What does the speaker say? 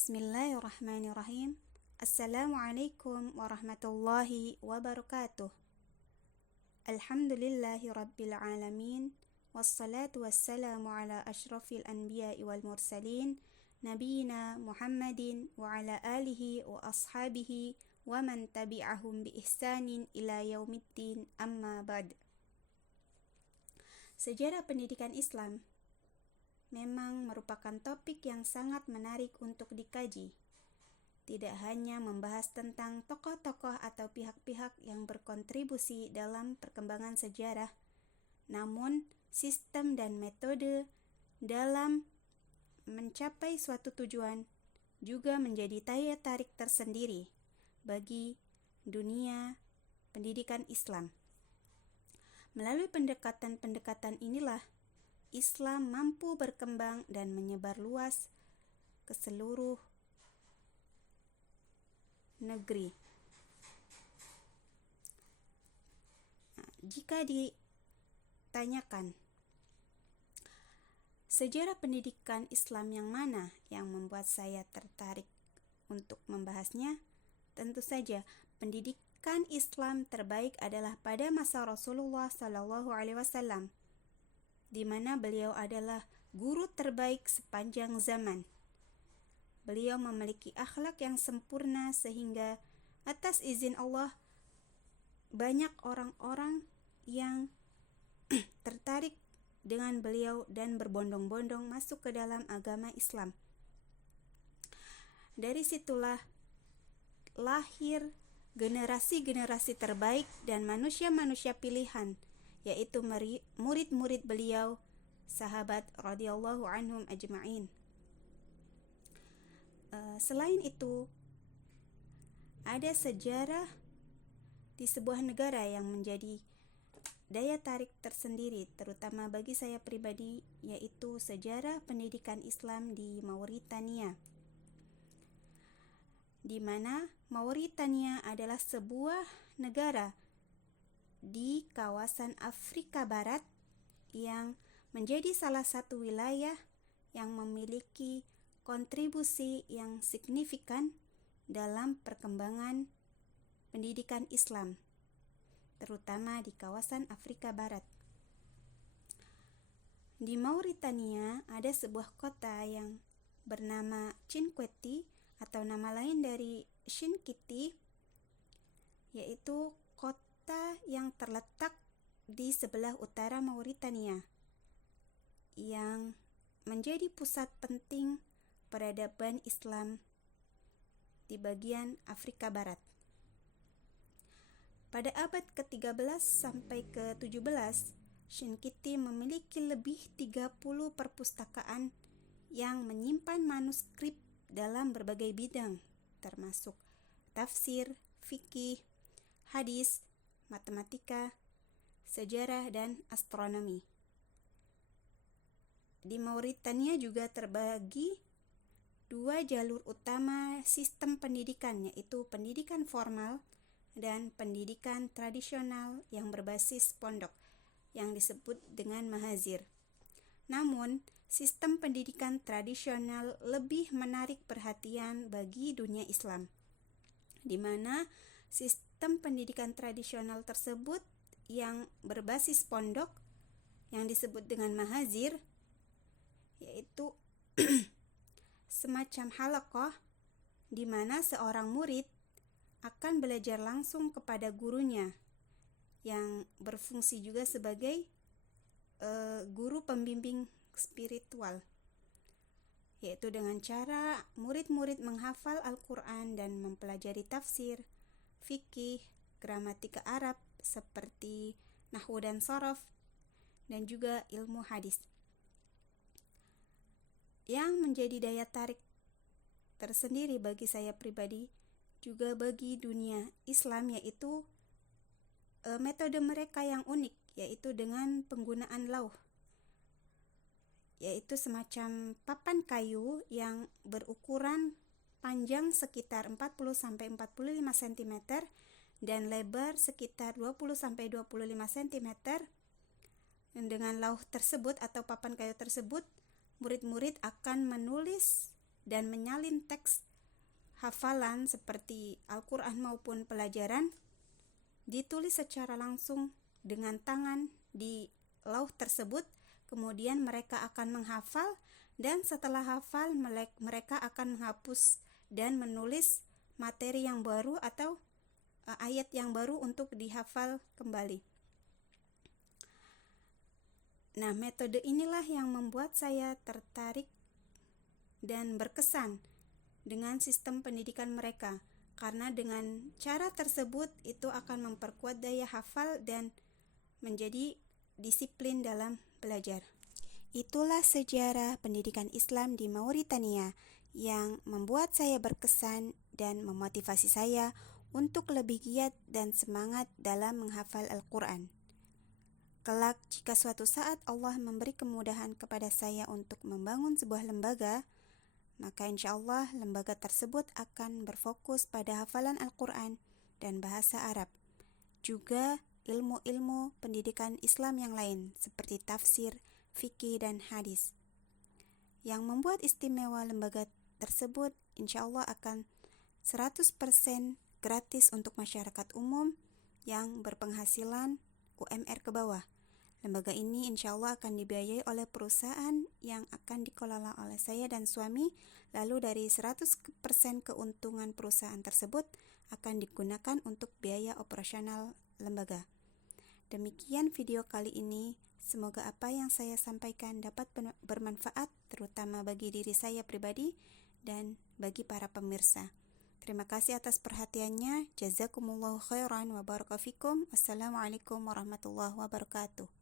Bismillahirrahmanirrahim. Assalamualaikum warahmatullahi wabarakatuh. Alhamdulillahi rabbil alamin. Wassalatu wassalamu ala ashrafil anbiya'i wal mursalin. Nabiyina Muhammadin wa ala alihi wa ashabihi wa man tabi'ahum bi ihsanin ila yaumiddin, amma ba'd. Sejarah pendidikan Islam memang merupakan topik yang sangat menarik untuk dikaji. Tidak hanya membahas tentang tokoh-tokoh atau pihak-pihak yang berkontribusi dalam perkembangan sejarah, namun sistem dan metode dalam mencapai suatu tujuan juga menjadi daya tarik tersendiri bagi dunia pendidikan Islam. Melalui pendekatan-pendekatan inilah Islam mampu berkembang dan menyebar luas ke seluruh negeri. Jika ditanyakan sejarah pendidikan Islam yang mana yang membuat saya tertarik untuk membahasnya, tentu saja pendidikan Islam terbaik adalah pada masa Rasulullah SAW, di mana beliau adalah guru terbaik sepanjang zaman. Beliau memiliki akhlak yang sempurna sehingga atas izin Allah banyak orang-orang yang tertarik dengan beliau dan berbondong-bondong masuk ke dalam agama Islam. Dari situlah lahir generasi-generasi terbaik dan manusia-manusia pilihan, yaitu murid-murid beliau, sahabat radhiyallahu anhum ajma'in. Selain itu, ada sejarah di sebuah negara yang menjadi daya tarik tersendiri, terutama bagi saya pribadi, yaitu sejarah pendidikan Islam di Mauritania, di mana Mauritania adalah sebuah negara di kawasan Afrika Barat yang menjadi salah satu wilayah yang memiliki kontribusi yang signifikan dalam perkembangan pendidikan Islam, terutama di kawasan Afrika Barat. Di Mauritania ada sebuah kota yang bernama Chinquetti atau nama lain dari Chinquetti, yaitu kota yang terletak di sebelah utara Mauritania yang menjadi pusat penting peradaban Islam di bagian Afrika Barat. Pada abad ke-13 sampai ke-17, Chinquetti memiliki lebih 30 perpustakaan yang menyimpan manuskrip dalam berbagai bidang, termasuk tafsir, fikih, hadis, matematika, sejarah, dan astronomi. Di Mauritania juga terbagi dua jalur utama sistem pendidikan, yaitu pendidikan formal dan pendidikan tradisional yang berbasis pondok, yang disebut dengan mahazir. Namun, sistem pendidikan tradisional lebih menarik perhatian bagi dunia Islam, di mana sistem pendidikan tradisional tersebut yang berbasis pondok yang disebut dengan mahazir, yaitu semacam halaqah di mana seorang murid akan belajar langsung kepada gurunya yang berfungsi juga sebagai guru pembimbing spiritual, yaitu dengan cara murid-murid menghafal Al-Quran dan mempelajari tafsir, fikih, gramatika Arab seperti nahwu dan shorof, dan juga ilmu hadis. Yang menjadi daya tarik tersendiri bagi saya pribadi, juga bagi dunia Islam, yaitu metode mereka yang unik, yaitu dengan penggunaan lauh, yaitu semacam papan kayu yang berukuran panjang sekitar 40-45 cm dan lebar sekitar 20-25 cm. Dan dengan lauh tersebut atau papan kayu tersebut, murid-murid akan menulis dan menyalin teks hafalan seperti Al-Quran maupun pelajaran ditulis secara langsung dengan tangan di lauh tersebut. Kemudian mereka akan menghafal, dan setelah hafal mereka akan menghapus dan menulis materi yang baru atau ayat yang baru untuk dihafal kembali. Nah, metode inilah yang membuat saya tertarik dan berkesan dengan sistem pendidikan mereka, karena dengan cara tersebut itu akan memperkuat daya hafal dan menjadi disiplin dalam belajar. Itulah sejarah pendidikan Islam di Mauritania yang membuat saya berkesan dan memotivasi saya untuk lebih giat dan semangat dalam menghafal Al-Quran. Kelak jika suatu saat Allah memberi kemudahan kepada saya untuk membangun sebuah lembaga, maka insya Allah lembaga tersebut akan berfokus pada hafalan Al-Quran dan bahasa Arab. Juga ilmu-ilmu pendidikan Islam yang lain seperti tafsir, fikih, dan hadis. Yang membuat istimewa lembaga tersebut insya Allah akan 100% gratis untuk masyarakat umum yang berpenghasilan UMR ke bawah. Lembaga ini insya Allah akan dibiayai oleh perusahaan yang akan dikelola oleh saya dan suami, lalu dari 100% keuntungan perusahaan tersebut akan digunakan untuk biaya operasional lembaga. Demikian video kali ini, semoga apa yang saya sampaikan dapat bermanfaat terutama bagi diri saya pribadi dan bagi para pemirsa. Terima kasih atas perhatiannya. Jazakumullahu khairan wa baraka fikum. Wassalamualaikum warahmatullahi wabarakatuh.